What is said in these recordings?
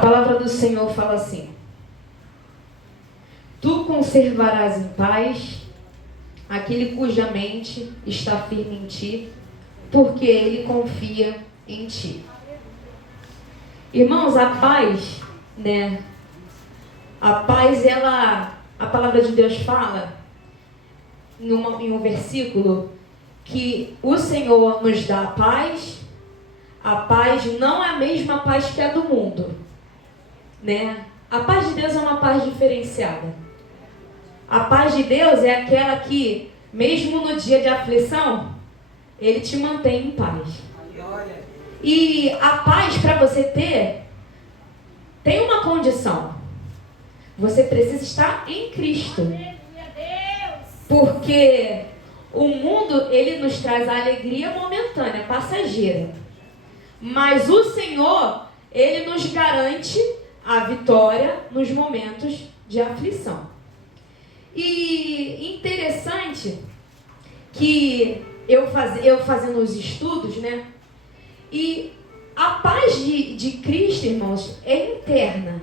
palavra do Senhor fala assim: tu conservarás em paz aquele cuja mente está firme em ti, porque ele confia em ti. Irmãos, a paz, né? A paz, a palavra de Deus fala em um versículo que o Senhor nos dá a paz não é a mesma paz que a do mundo, né? A paz de Deus é uma paz diferenciada. A paz de Deus é aquela que, mesmo no dia de aflição, Ele te mantém em paz. E a paz, para você ter, tem uma condição. Você precisa estar em Cristo. Porque o mundo, ele nos traz a alegria momentânea, passageira. Mas o Senhor, Ele nos garante a vitória nos momentos de aflição. E interessante que eu fazendo os estudos, né? E a paz de Cristo, irmãos, é interna.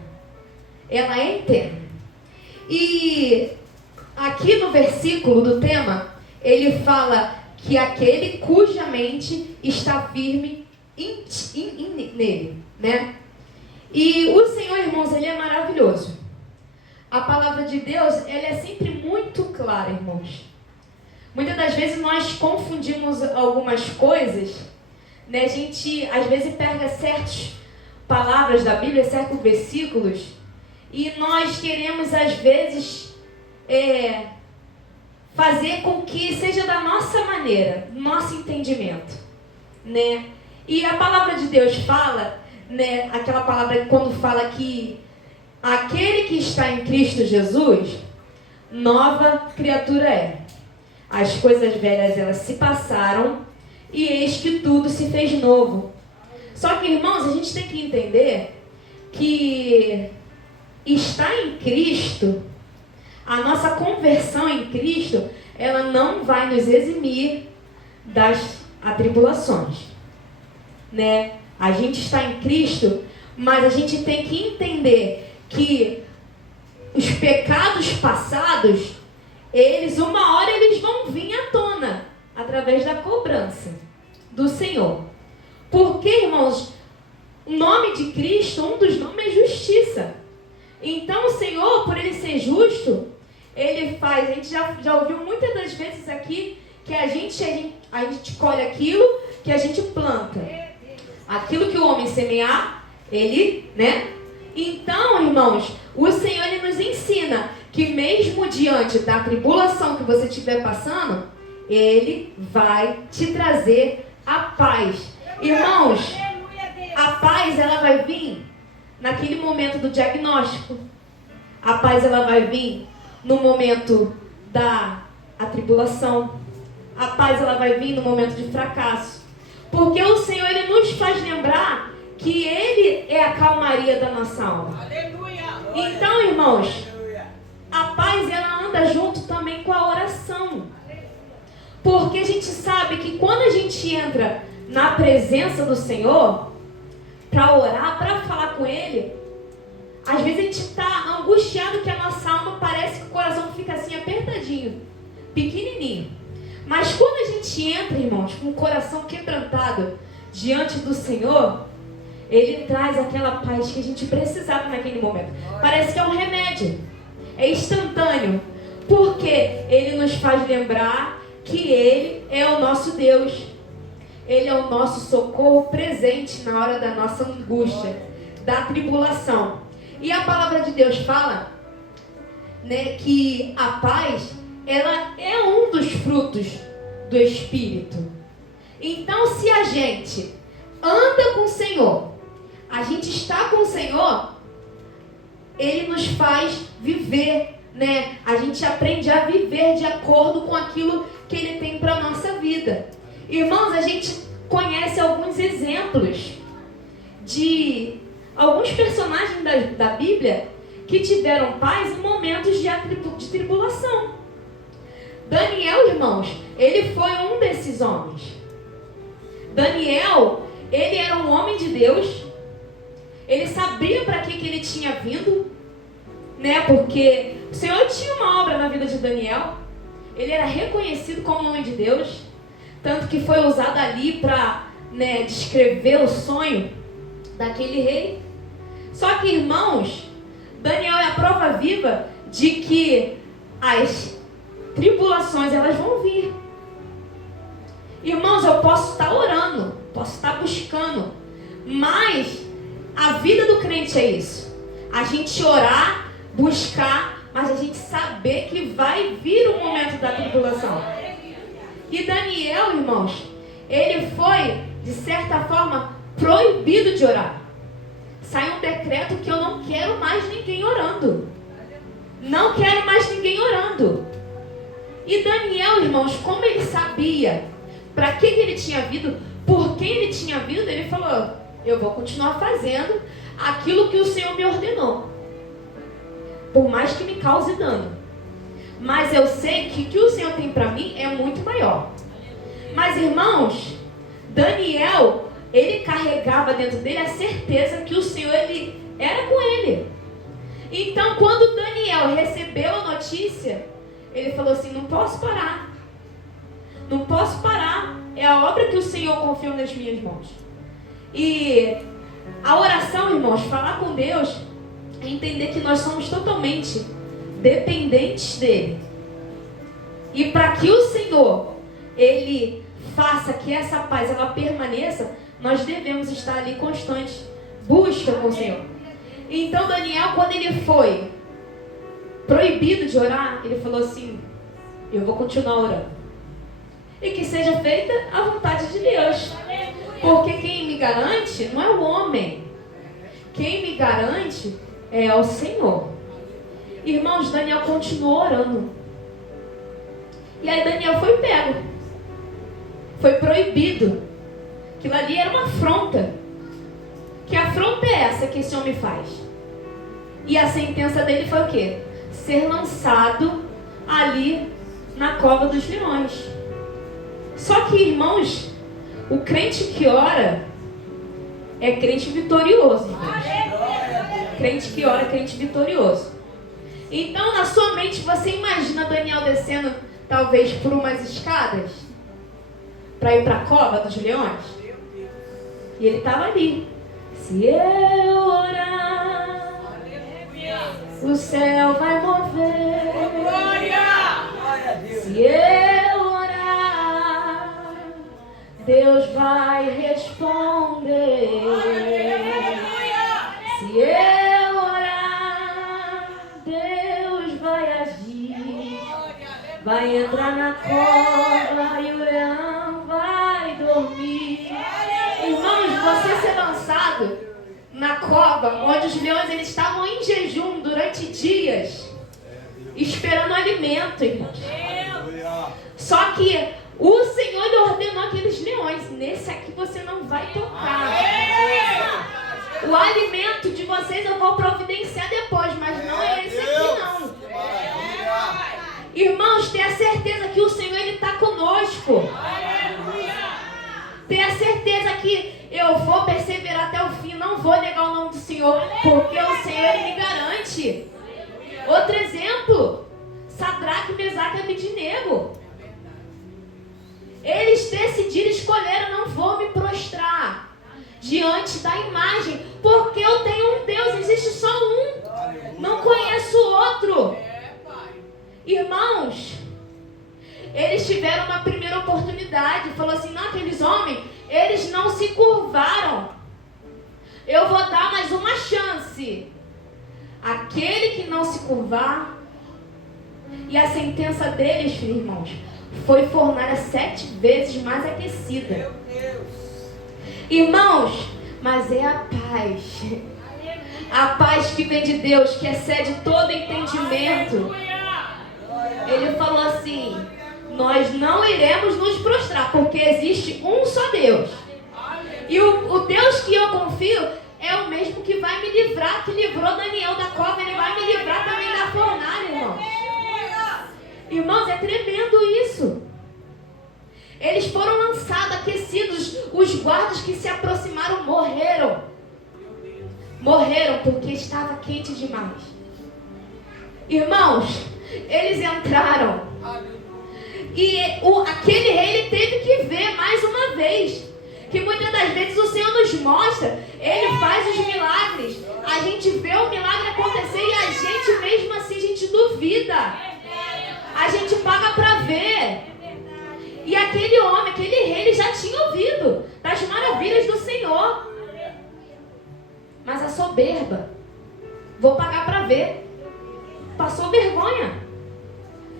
Ela é interna. E aqui no versículo do tema, ele fala que aquele cuja mente está firme nele, né? E o Senhor, irmãos, Ele é maravilhoso. A palavra de Deus, ela é sempre muito clara, irmãos. Muitas das vezes nós confundimos algumas coisas, né? A gente, às vezes, pega certas palavras da Bíblia, certos versículos, e nós queremos, às vezes, fazer com que seja da nossa maneira, do nosso entendimento, né? E a palavra de Deus fala, né, aquela palavra quando fala que aquele que está em Cristo Jesus, nova criatura é. As coisas velhas, elas se passaram e eis que tudo se fez novo. Só que, irmãos, a gente tem que entender que estar em Cristo, a nossa conversão em Cristo, ela não vai nos eximir das atribulações, né? A gente está em Cristo, mas a gente tem que entender que os pecados passados, uma hora eles vão vir à tona, através da cobrança do Senhor. Porque, irmãos, o nome de Cristo, um dos nomes é justiça. Então o Senhor, por Ele ser justo, Ele faz, a gente já ouviu muitas das vezes aqui, que a gente colhe aquilo que a gente planta. Aquilo que o homem semear, ele, né? Então, irmãos, o Senhor, Ele nos ensina que mesmo diante da tribulação que você estiver passando, Ele vai te trazer a paz. Irmãos, a paz, ela vai vir naquele momento do diagnóstico. A paz, ela vai vir no momento da atribulação. A paz, ela vai vir no momento de fracasso. Porque o Senhor, Ele nos faz lembrar que Ele é a calmaria da nossa alma. Aleluia. Então, irmãos, a paz, ela anda junto também com a oração. Porque a gente sabe que quando a gente entra na presença do Senhor, para orar, para falar com Ele, às vezes a gente está angustiado, que a nossa alma parece que o coração fica assim apertadinho, pequenininho. Mas quando a gente entra, irmãos, com o coração quebrantado diante do Senhor, Ele traz aquela paz que a gente precisava naquele momento. Parece que é um remédio, é instantâneo, porque Ele nos faz lembrar que Ele é o nosso Deus. Ele é o nosso socorro presente na hora da nossa angústia, da tribulação. E a palavra de Deus fala, né, que a paz, ela é um dos frutos do Espírito. Então, se a gente anda com o Senhor, a gente está com o Senhor, Ele nos faz viver, né? A gente aprende a viver de acordo com aquilo que Ele tem para a nossa vida. Irmãos, a gente conhece alguns exemplos de alguns personagens da Bíblia que tiveram paz em momentos de tribulação. Daniel, irmãos, ele foi um desses homens. Daniel, ele era um homem de Deus, ele sabia para que ele tinha vindo, né? Porque o Senhor tinha uma obra na vida de Daniel. Ele era reconhecido como homem de Deus, tanto que foi usado ali para, né, descrever o sonho daquele rei. Só que, irmãos, Daniel é a prova viva de que as tribulações, elas vão vir. Irmãos, eu posso estar orando, posso estar buscando, mas a vida do crente é isso. A gente orar, buscar, mas a gente saber que vai vir o momento da tribulação. E Daniel, irmãos, ele foi, de certa forma, proibido de orar. Saiu um decreto que eu não quero mais ninguém orando. Não quero mais ninguém orando. E Daniel, irmãos, como ele sabia para que ele tinha vindo, por quem ele tinha vindo, ele falou: eu vou continuar fazendo aquilo que o Senhor me ordenou, por mais que me cause dano. Mas eu sei que o que o Senhor tem para mim é muito maior. Mas, irmãos, Daniel, ele carregava dentro dele a certeza que o Senhor, ele era com ele. Então, quando Daniel recebeu a notícia, ele falou assim: não posso parar. Não posso parar. É a obra que o Senhor confiou nas minhas mãos. E a oração, irmãos, falar com Deus, é entender que nós somos totalmente dependentes dele. E para que o Senhor, ele faça que essa paz, ela permaneça, nós devemos estar ali constante busca com o Senhor. Então Daniel, quando ele foi proibido de orar, ele falou assim: eu vou continuar orando. E que seja feita a vontade de Deus. Porque quem me garante não é o homem. Quem me garante é o Senhor. Irmãos, Daniel continuou orando. E aí Daniel foi pego. Foi proibido. Aquilo ali era uma afronta. Que afronta é essa que esse homem faz? E a sentença dele foi o quê? Ser lançado ali na cova dos leões. Só que, irmãos, o crente que ora é crente vitorioso, irmãos. Crente que ora é crente vitorioso. Então, na sua mente, você imagina Daniel descendo, talvez, por umas escadas para ir para a cova dos leões? E ele estava ali. Se eu orar, o céu vai mover. Se eu orar, Deus vai responder. Se eu orar, Deus vai agir. Vai entrar na cova e o leão vai dormir. Irmãos, você ser lançado na cova, onde os leões eles estavam em jejum durante dias, esperando alimento, irmãos. Só que o Senhor lhe ordenou aqueles leões: nesse aqui você não vai tocar. O alimento de vocês eu vou providenciar depois, mas não é esse aqui não. Irmãos, tenha certeza que o Senhor ele está conosco. Tenha certeza que eu vou perseverar até o fim, não vou negar o nome do Senhor, porque o Senhor ele me garante. Outro exemplo, Sadraque, Mesaque e Abednego. Eles decidiram, escolheram: não vou me prostrar diante da imagem, porque eu tenho um Deus, existe só um, não conheço outro. Irmãos, eles tiveram uma primeira oportunidade, falou assim: não, aqueles homens, eles não se curvaram, eu vou dar mais uma chance. Aquele que não se curvar, e a sentença deles, irmãos, foi fornalha 7 vezes mais aquecida. Irmãos, mas é a paz que vem de Deus, que excede todo entendimento. Ele falou assim: nós não iremos nos prostrar, porque existe um só Deus. E o Deus que eu confio é o mesmo que vai me livrar, que livrou Daniel da cova. Ele vai me livrar também da fornalha, irmãos. Irmãos, é tremendo isso. Eles foram lançados, aquecidos. Os guardas que se aproximaram morreram. porque estava quente demais. Irmãos, eles entraram. E aquele rei, ele teve que ver mais uma vez. Que muitas das vezes o Senhor nos mostra, Ele faz os milagres. A gente vê o milagre acontecer e a gente mesmo assim, a gente duvida. A gente paga para ver. E aquele homem, aquele rei, ele já tinha ouvido das maravilhas do Senhor. Mas a soberba, vou pagar para ver. Passou vergonha.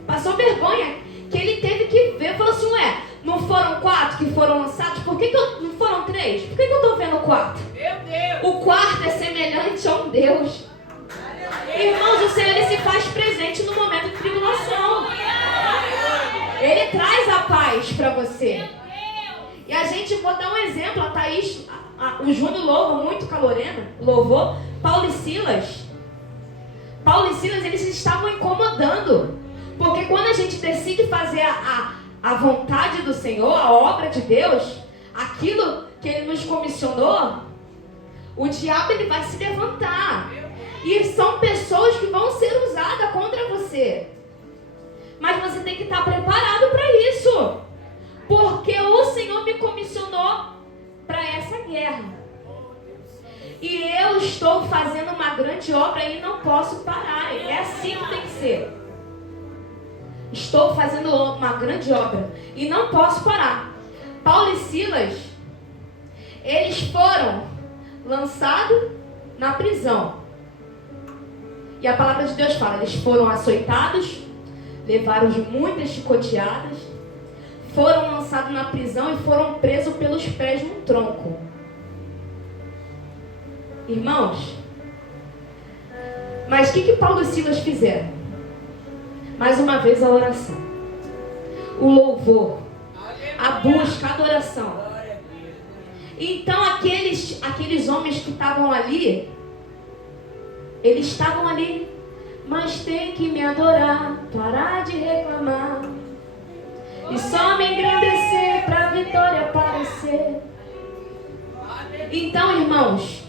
Passou vergonha. Que ele teve que ver. Falou assim, ué, não foram 4 que foram lançados? Por que não foram 3? Por que eu estou vendo 4? O quarto é semelhante a um Deus. Irmãos, o Senhor, ele se faz presente no momento de tribulação. Ele traz a paz para você. E a gente, vou dar um exemplo, a Thaís, o Júnior louva muito com a Lorena, louvou. Paulo e Silas, eles estavam incomodando. Porque quando a gente decide fazer a vontade do Senhor, a obra de Deus, aquilo que Ele nos comissionou, o diabo, ele vai se levantar. E são pessoas que vão ser usadas contra você. Mas você tem que estar preparado para isso. Porque o Senhor me comissionou para essa guerra. E eu estou fazendo uma grande obra e não posso parar. É assim que tem que ser. Estou fazendo uma grande obra e não posso parar. Paulo e Silas, eles foram lançados na prisão. E a palavra de Deus fala, eles foram açoitados, levaram muitas chicoteadas, foram lançados na prisão e foram presos pelos pés num tronco. Irmãos, mas o que Paulo e Silas fizeram? Mais uma vez a oração, o louvor, a busca, a adoração. Então aqueles homens que estavam ali, eles estavam ali, mas tem que me adorar, parar de reclamar e só me engrandecer para a vitória aparecer. Então, irmãos,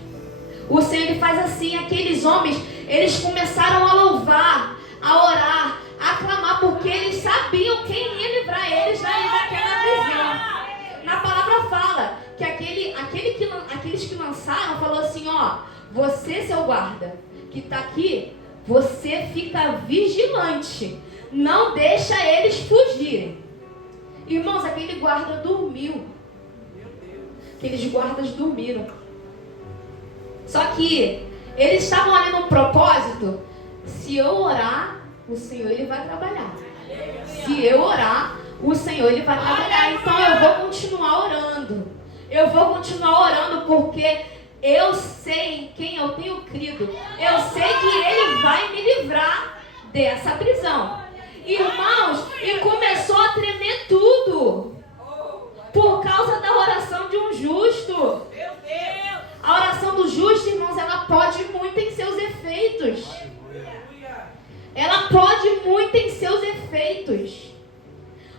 o Senhor, ele faz assim. Aqueles homens, eles começaram a louvar, a orar, a clamar, porque eles sabiam quem ia livrar eles daquela prisão. Na palavra fala que aqueles que lançaram, falou assim, ó, você, seu guarda, que está aqui, você fica vigilante, não deixa eles fugirem. Irmãos, aquele guarda dormiu. Aqueles guardas dormiram. Só que eles estavam ali num propósito. Se eu orar, o Senhor, ele vai trabalhar. Se eu orar, o Senhor, ele vai trabalhar. Então eu vou continuar orando. Eu vou continuar orando porque eu sei em quem eu tenho crido. Eu sei que Ele vai me livrar dessa prisão. Irmãos, e começou a tremer tudo. Por causa da oração de um justo. A oração do justo, irmãos, ela pode muito em seus efeitos. Ela pode muito em seus efeitos.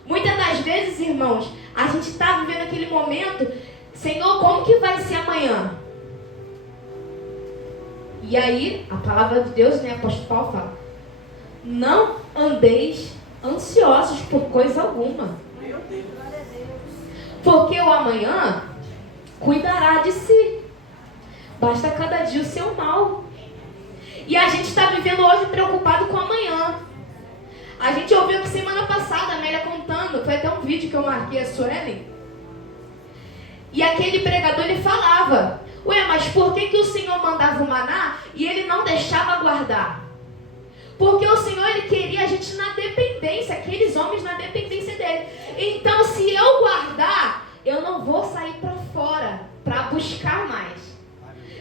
Muitas das vezes, irmãos, a gente está vivendo aquele momento, Senhor, como que vai ser amanhã? E aí, a palavra de Deus, né, apóstolo Paulo fala, não andeis ansiosos por coisa alguma. Porque o amanhã cuidará de si. Basta cada dia o seu mal. E a gente está vivendo hoje preocupado com amanhã. A gente ouviu que semana passada a Amélia contando, foi até um vídeo que eu marquei a Suelen. E aquele pregador, ele falava, ué, mas por que o Senhor mandava o maná e Ele não deixava guardar? Porque o Senhor, Ele queria a gente na dependência, aqueles homens na dependência dEle. Então, se eu guardar, eu não vou sair para fora para buscar mais.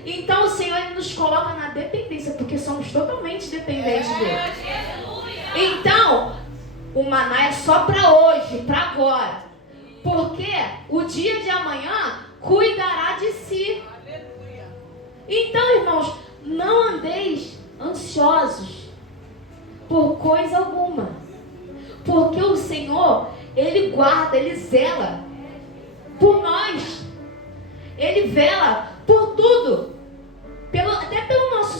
Então, o Senhor, Ele nos coloca na dependência, porque somos totalmente dependentes dEle. Então, o maná é só para hoje, para agora. Porque o dia de amanhã cuidará de si. Então, irmãos, não andeis ansiosos por coisa alguma. Porque o Senhor, Ele guarda, Ele zela por nós. Ele vela por tudo. Até pelo nosso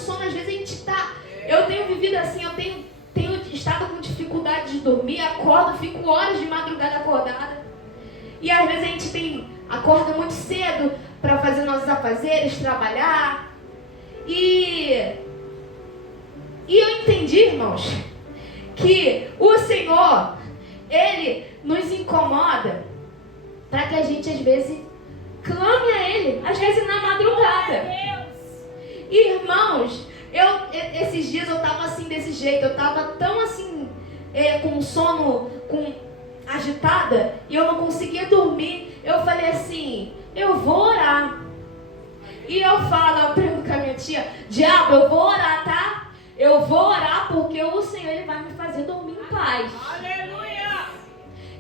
de dormir, acordo, fico horas de madrugada acordada. E às vezes a gente acorda muito cedo para fazer nossos afazeres, trabalhar. E eu entendi, irmãos, que o Senhor, Ele nos incomoda para que a gente às vezes clame a Ele, às vezes na madrugada. Irmãos, esses dias eu estava assim desse jeito, eu estava tão assim, com sono, agitada, e eu não conseguia dormir. Eu falei assim, eu vou orar. E eu aprendo com a minha tia, diabo, eu vou orar, tá? Eu vou orar porque o Senhor, Ele vai me fazer dormir em paz. Aleluia!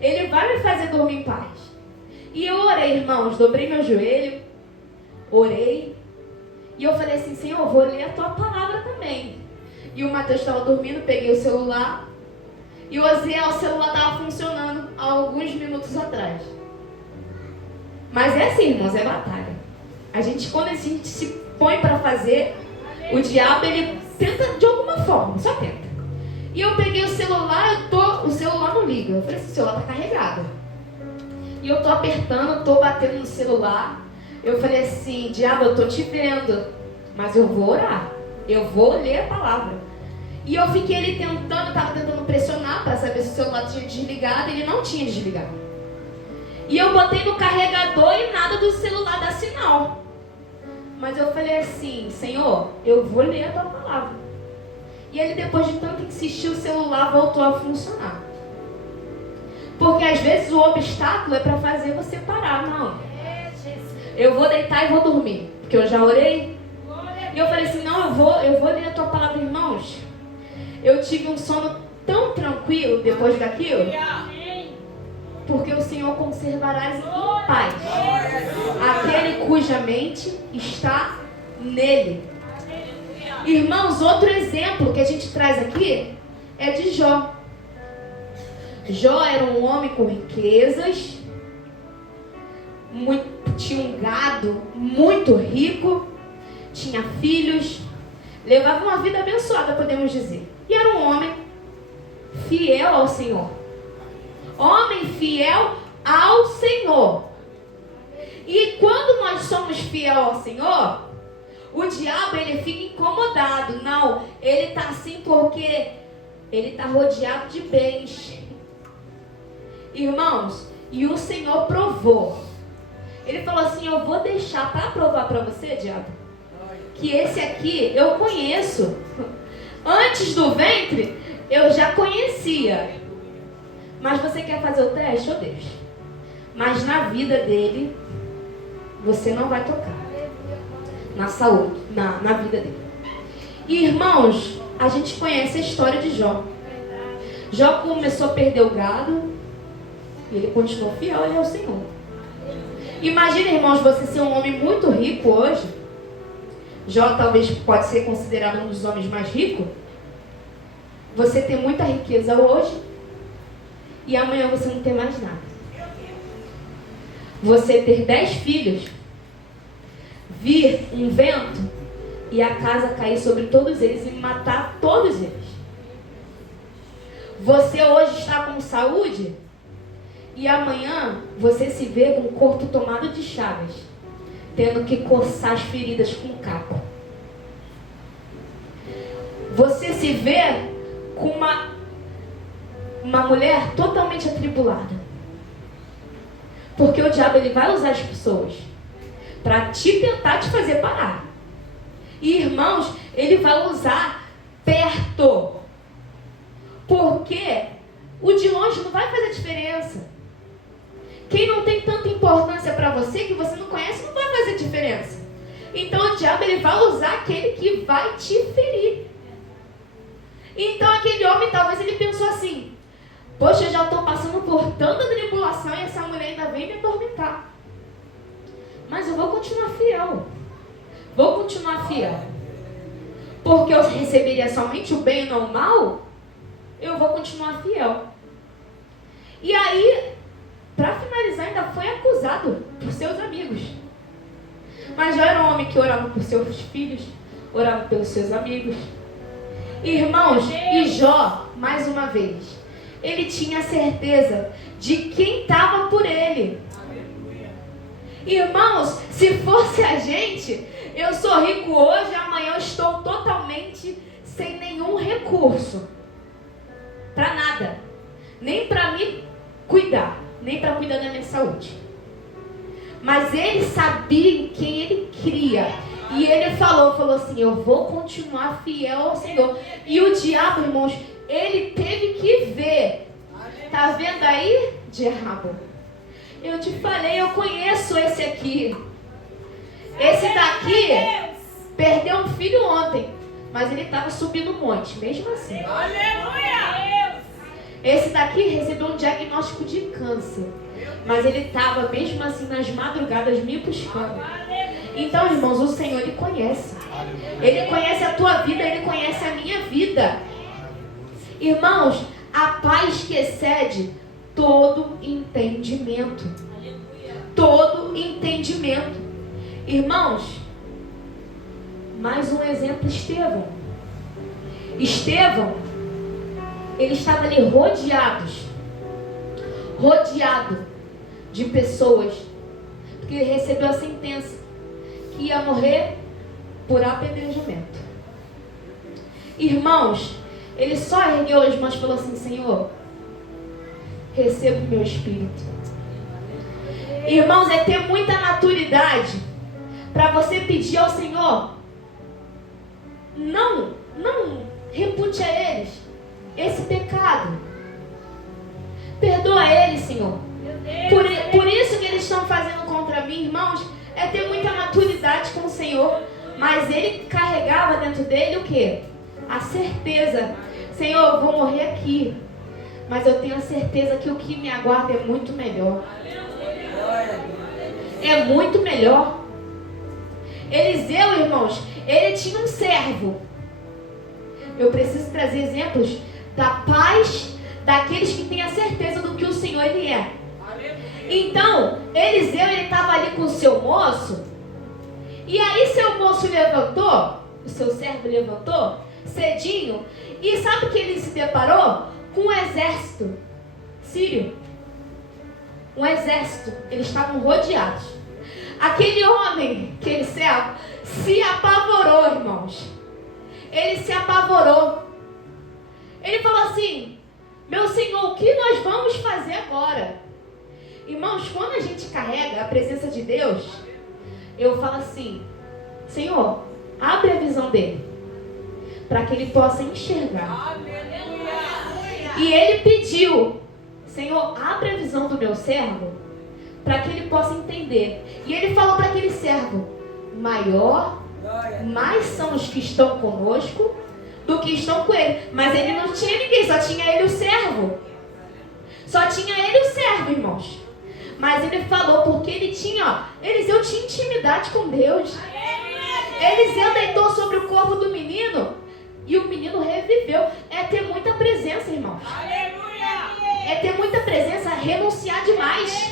Ele vai me fazer dormir em paz. E eu orei, irmãos, dobrei meu joelho, orei, e eu falei assim, Senhor, eu vou ler a Tua palavra também. E o Mateus estava dormindo, peguei o celular, e o celular estava funcionando há alguns minutos atrás. Mas é assim, irmãos, é batalha. Quando a gente se põe para fazer, o diabo, ele tenta de alguma forma, só tenta. E eu peguei o celular, o celular não liga. Eu falei assim, o celular está carregado. E eu tô apertando, tô batendo no celular. Eu falei assim, diabo, eu tô te vendo, mas eu vou orar. Eu vou ler a palavra. E eu fiquei ali tava tentando pressionar para saber se o celular tinha desligado. Ele não tinha desligado. E eu botei no carregador e nada do celular dá sinal. Mas eu falei assim, Senhor, eu vou ler a Tua palavra. E ele, depois de tanto insistir, o celular voltou a funcionar. Porque às vezes o obstáculo é para fazer você parar. Não, eu vou deitar e vou dormir, porque eu já orei. E eu falei assim, não, eu vou ler a Tua palavra, irmãos. Eu tive um sono tão tranquilo depois daquilo, porque o Senhor conservarás em paz aquele cuja mente está nele. Irmãos, outro exemplo que a gente traz aqui é de Jó. Jó era um homem com riquezas, tinha um gado muito rico, tinha filhos, levava uma vida abençoada, podemos dizer. E era um homem fiel ao Senhor. Homem fiel ao Senhor. E quando nós somos fiel ao Senhor, o diabo, ele fica incomodado. Não, ele está assim porque ele está rodeado de bens. Irmãos, e o Senhor provou. Ele falou assim, eu vou deixar para provar para você, diabo, que esse aqui eu conheço. Antes do ventre, eu já conhecia. Mas você quer fazer o teste? Eu deixo. Mas na vida dele, você não vai tocar. Na saúde, na vida dele. E, irmãos, a gente conhece a história de Jó. Jó começou a perder o gado e ele continuou fiel ao Senhor. Imagina, irmãos, você ser um homem muito rico hoje. Jó talvez pode ser considerado um dos homens mais ricos. Você ter muita riqueza hoje e amanhã você não ter mais nada. Você ter 10 filhos, vir um vento e a casa cair sobre todos eles e matar todos eles. Você hoje está com saúde e amanhã você se vê com o corpo tomado de chagas, tendo que coçar as feridas com caco. Você se vê com uma mulher totalmente atribulada. Porque o diabo, ele vai usar as pessoas para tentar te fazer parar. E, irmãos, ele vai usar perto. Porque o de longe não vai fazer diferença. Quem não tem tanta importância para você, que você não conhece, não vai fazer diferença. Então o diabo, ele vai usar aquele que vai te ferir. Então aquele homem, talvez ele pensou assim, poxa, eu já estou passando por tanta tribulação e essa mulher ainda vem me atormentar. Mas eu vou continuar fiel. Vou continuar fiel. Porque eu receberia somente o bem e não o mal, eu vou continuar fiel. E aí, para finalizar, ainda foi acusado por seus amigos. Mas já era um homem que orava por seus filhos, orava pelos seus amigos. Irmãos, e Jó, mais uma vez, ele tinha certeza de quem estava por ele. Irmãos, se fosse a gente, eu sou rico hoje, amanhã eu estou totalmente sem nenhum recurso. Para nada. Nem para me cuidar, nem para cuidar da minha saúde. Mas ele sabia em quem ele cria. E ele falou assim, eu vou continuar fiel ao Senhor. E o diabo, irmãos, ele teve que ver. Tá vendo aí, diabo? Eu te falei, eu conheço esse aqui. Esse daqui perdeu um filho ontem, mas ele estava subindo um monte, mesmo assim. Aleluia! Esse daqui recebeu um diagnóstico de câncer, mas ele estava mesmo assim nas madrugadas me buscando. Então, irmãos, o Senhor, Ele conhece. Ele conhece a tua vida, Ele conhece a minha vida. Irmãos, a paz que excede todo entendimento. Todo entendimento. Irmãos, mais um exemplo, Estevão. Estevão, ele estava ali rodeado de pessoas, porque ele recebeu a sentença que ia morrer por apedrejamento. Irmãos, ele só ergueu as mãos e falou assim, Senhor, receba o meu espírito. Irmãos, é ter muita maturidade para você pedir ao Senhor, não repute a eles esse pecado. Perdoa eles, Senhor. Por isso que eles estão fazendo contra mim, irmãos, é ter muita maturidade com o Senhor. Mas ele carregava dentro dele o quê? A certeza. Senhor, eu vou morrer aqui, mas eu tenho a certeza que o que me aguarda é muito melhor. É muito melhor. Eliseu, irmãos, ele tinha um servo. Eu preciso trazer exemplos da paz daqueles que têm a certeza do que o Senhor ele é. Então, Eliseu, ele estava ali com o seu moço. E aí seu moço levantou, o seu servo levantou, cedinho. E sabe o que ele se deparou? Com um exército sírio. Um exército. Eles estavam rodeados. Aquele homem, aquele servo, se apavorou, irmãos. Ele se apavorou. Ele falou assim, meu Senhor, o que nós vamos fazer agora? Irmãos, quando a gente carrega a presença de Deus, eu falo assim, Senhor, abre a visão dele, para que ele possa enxergar. E ele pediu, Senhor, abre a visão do meu servo, para que ele possa entender. E ele falou para aquele servo, mais são os que estão conosco do que estão com ele. Mas ele não tinha ninguém, só tinha ele e o servo. Só tinha ele e o servo, irmãos. Mas ele falou porque ele tinha, Eliseu tinha intimidade com Deus. Eliseu deitou sobre o corpo do menino e o menino reviveu. É ter muita presença, irmãos. É ter muita presença, renunciar demais.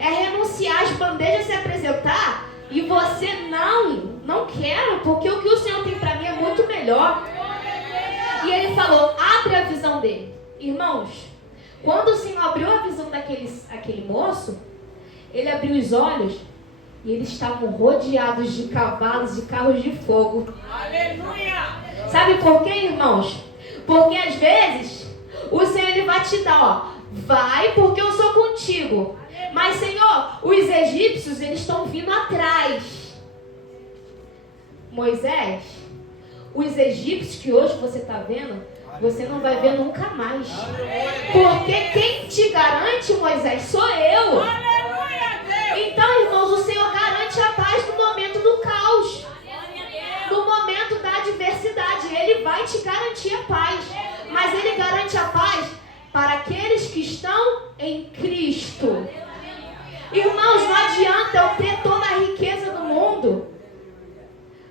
É renunciar as bandejas, se apresentar e você não quero, porque o que o Senhor tem para mim é muito melhor. E ele falou, abre a visão dele. Irmãos, quando o Senhor abriu a visão daquele moço, ele abriu os olhos e eles estavam rodeados de cavalos, de carros de fogo. Aleluia! Sabe por quê, irmãos? Porque às vezes o Senhor ele vai te dar, vai porque eu sou contigo. Mas Senhor, os egípcios eles estão vindo atrás. Moisés, os egípcios que hoje você está vendo, você não vai ver nunca mais. Porque quem te garante, Moisés, sou eu. Então, irmãos, o Senhor garante a paz no momento do caos, no momento da adversidade. Ele vai te garantir a paz. Mas Ele garante a paz para aqueles que estão em Cristo. Irmãos, não adianta eu ter toda a riqueza do mundo.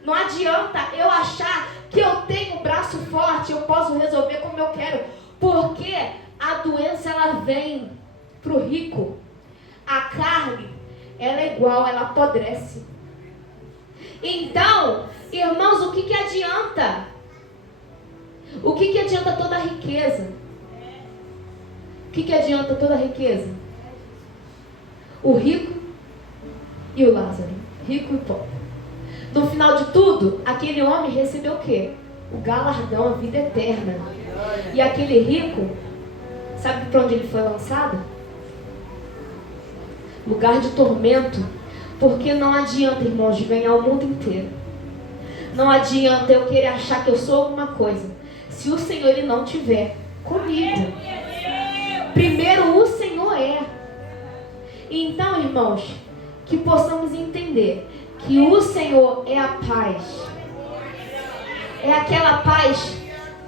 Não adianta eu achar que eu tenho um braço forte, eu posso resolver como eu quero. Porque a doença, ela vem para o rico. A carne, ela é igual, ela apodrece. Então, irmãos, o que adianta? O que adianta toda a riqueza? que adianta toda a riqueza? O rico e o Lázaro. Rico e pobre. No final de tudo, aquele homem recebeu o quê? O galardão, a vida eterna. E aquele rico, sabe para onde ele foi lançado? Lugar de tormento. Porque não adianta, irmãos, de ganhar o mundo inteiro. Não adianta eu querer achar que eu sou alguma coisa, se o Senhor ele não tiver comigo. Primeiro o Senhor é. Então, irmãos, que possamos entender que o Senhor é a paz. É aquela paz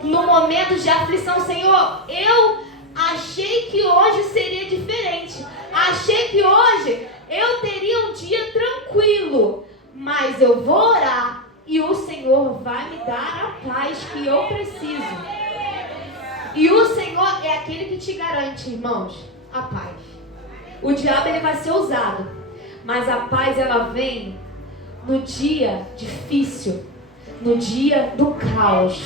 no momento de aflição. Senhor, eu achei que hoje seria diferente. Achei que hoje eu teria um dia tranquilo. Mas eu vou orar e o Senhor vai me dar a paz que eu preciso. E o Senhor é aquele que te garante, irmãos, a paz. O diabo ele vai ser usado, mas a paz ela vem no dia difícil, no dia do caos.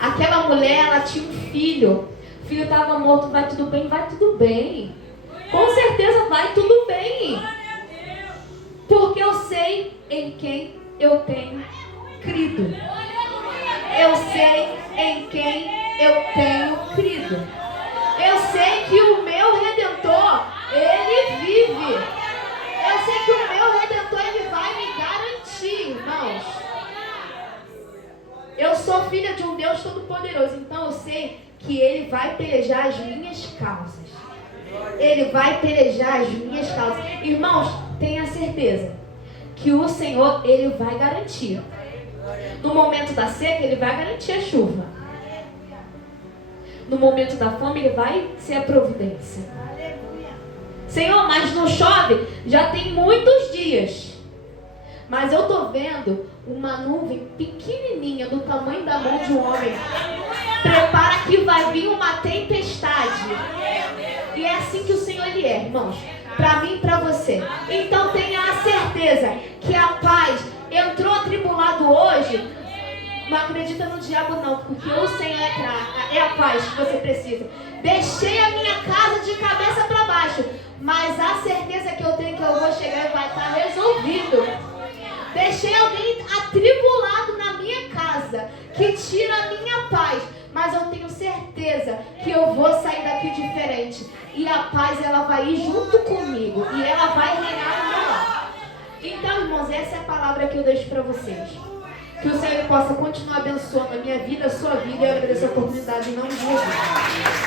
Aquela mulher, ela tinha um filho. O filho estava morto. Vai tudo bem? Vai tudo bem. Com certeza vai tudo bem. Porque eu sei em quem eu tenho crido. Eu sei em quem eu tenho crido. Eu sei que o meu Redentor, ele vive. Eu sei que o meu Redentor, ele vai me garantir, irmãos. Eu sou filha de um Deus Todo-Poderoso, então eu sei que ele vai pelejar as minhas causas. Ele vai pelejar as minhas causas. Irmãos, tenha certeza que o Senhor, ele vai garantir. No momento da seca, ele vai garantir a chuva. No momento da fome, ele vai ser a providência. Senhor, mas não chove? Já tem muitos dias. Mas eu estou vendo uma nuvem pequenininha, do tamanho da mão de um homem. Prepara que vai vir uma tempestade. E é assim que o Senhor ele é, irmãos. Para mim e para você. Então tenha a certeza que a paz entrou atribulado hoje. Não acredita no diabo não, porque o Senhor é a paz que você precisa. Deixei a minha casa de cabeça para baixo, mas a certeza que eu tenho que eu vou chegar e vai estar resolvido. Deixei alguém atribulado na minha casa, que tira a minha paz, mas eu tenho certeza que eu vou sair daqui diferente. E a paz ela vai ir junto comigo, e ela vai reinar no meu lar. Então, irmãos, essa é a palavra que eu deixo para vocês. Que o Senhor possa continuar abençoando a minha vida, a sua vida, e eu agradeço a oportunidade em nome de Jesus.